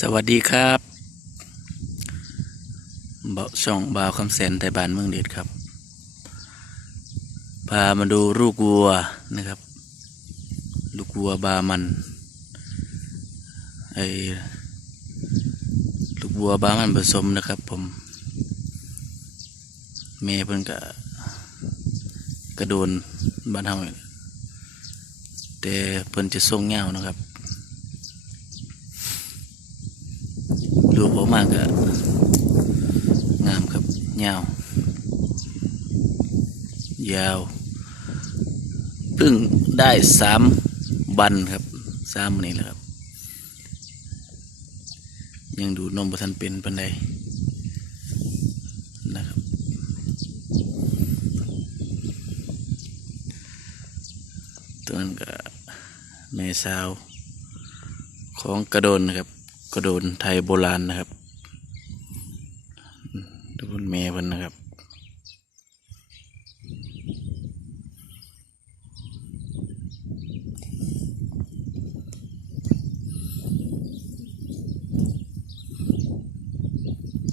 สวัสดีครับเบาช่องบาวคำแสนไทยบานเมืองเดชครับ พามาดูลูกวัวนะครับ ลูกวัวบามันไอลูกวัวบามันผสมนะครับ ผมเมย์เพิ่นกะกระโดนบ้านเฮาแต่เพิ่นจะทรงเงานะครับ ลูกออกมาก็งามครับยาว ยาวเพิ่งได้สามบันครับสามนี่แหละครับ ยังดูนมประทันเป็นปันใดนะครับ ตัวนั้นก็แม่สาวของกระโดนนะครับ กระโดนไทยโบราณนะครับดูบนแม่เพิ่นนะครับ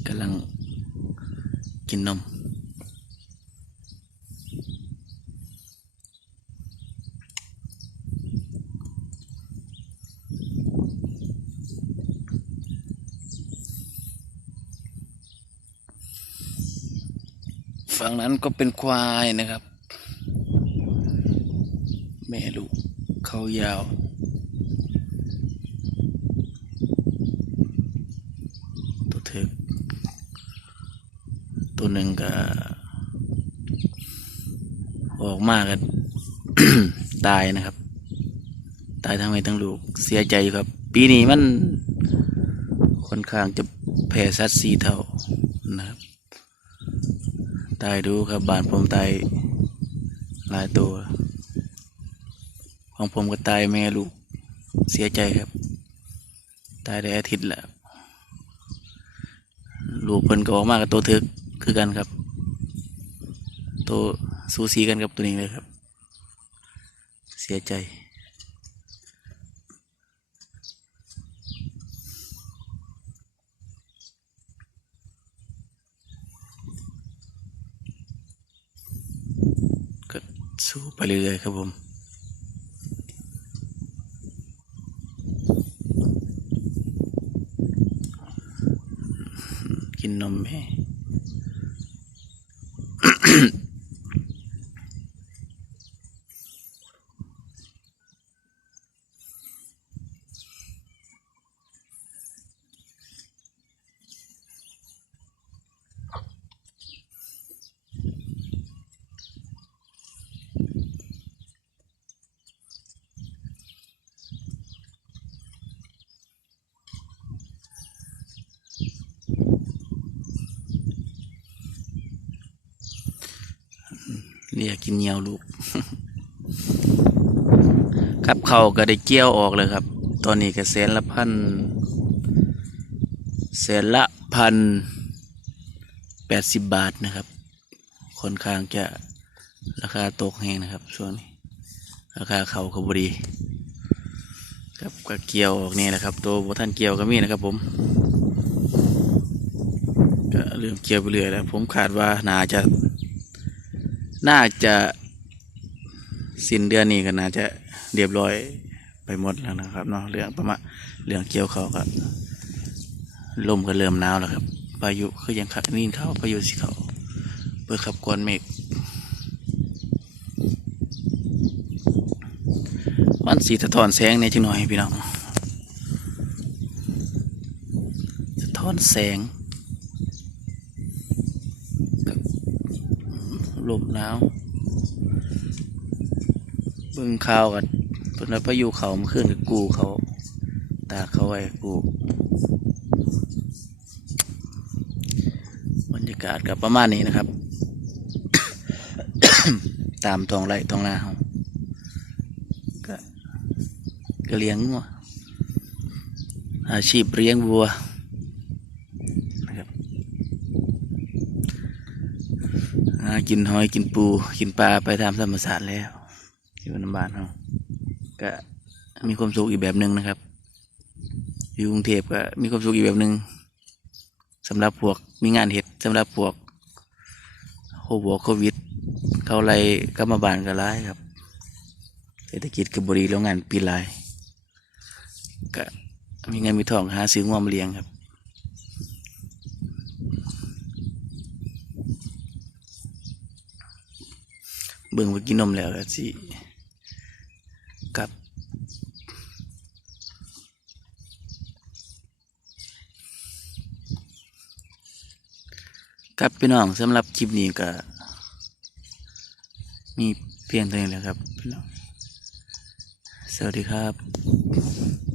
กำลังกินนม ฝั่งนั้นก็เป็นควายนะครับ แม่ลูกเขายาว ตัวเถกตัวหนึ่งก็ออกมากันตายนะครับ ตายทั้งแม่ทั้งลูกเสียใจอยู่ครับ ปีนี้มันค่อนข้างจะแพ้สัตว์สีเท่านะครับ ตายดูครับบ้านผมตายหลายตัว ของผมก็ตายแม่ลูก เสียใจครับ ตายได้อาทิตย์แล้วลูกเพิ่นก็ออกมากับตัวเทึกคือกันครับ ตัวสูสีกันกับตัวนี้เลยครับ เสียใจ ก็ สู้ไปเรื่อยๆครับผมกินนมแม่ เรียกกินเหนียวลูก ครับเขาก็ได้เกี่ยวออกเลยครับ ตอนนี้ก็แสนละพันแสนละพันแปดสิบบาทนะครับ ค่อนข้างจะราคาตกแหงนะครับช่วงนี้ ราคาเขาขาบดีครับก็เกี่ยวออกนี่นะครับ ตัวบท่านเกี่ยวก็มีนะครับผมก็เริ่มเกี่ยวไปเรื่อยแล้ว ผมคาดว่าน่าจะ น่าจะสิ้นเดือนนี้ก็น่าจะเรียบร้อยไปหมดแล้วนะครับเนาะเรื่องประมาณเรื่องเกี่ยวเขาก็ลมก็เริ่มหนาวแล้วครับพายุก็ยังขัดนี่เขาพายุสิเขาเพื่อขับกวนเมฆมันสีสะท้อนแสงเนี่ยจังหน่อยพี่น้องสะท้อนแสง ลมหนาวเบิ่งข่าวกันเพิ่นว่าพายุเขามื่อคืนกับกูเขา ตาเขาไว้กูบรรยากาศกับประมาณนี้นะครับ ตามทองไร่ทองนาเขาก็เลี้ยงวัวอาชีพเลี้ยงวัวนะครับ หากินหอยกินปู กินปลาไปตามธรรมชาติแล้วอยู่ในบ้านเราก็มีความสุขอีกแบบหนึ่งนะครับ อยู่กรุงเทพก็มีความสุขอีกแบบหนึ่งสำหรับพวกมีงานเห็ดสำหรับพวกโควิดโควิด เขาไล่กลัมาบานก็ร้ายครับ เศรษฐกิจกับบรีโรงงานปีลายก็มีเงินมีทองหาซื้องวมเลี้ยงครับ เบิ่งไปกินนมแล้วก็สิกลับ ครับพี่น้องสำหรับคลิปนี้ก็ มีเพียงเท่านี้แหละครับพี่น้องสวัสดีครับ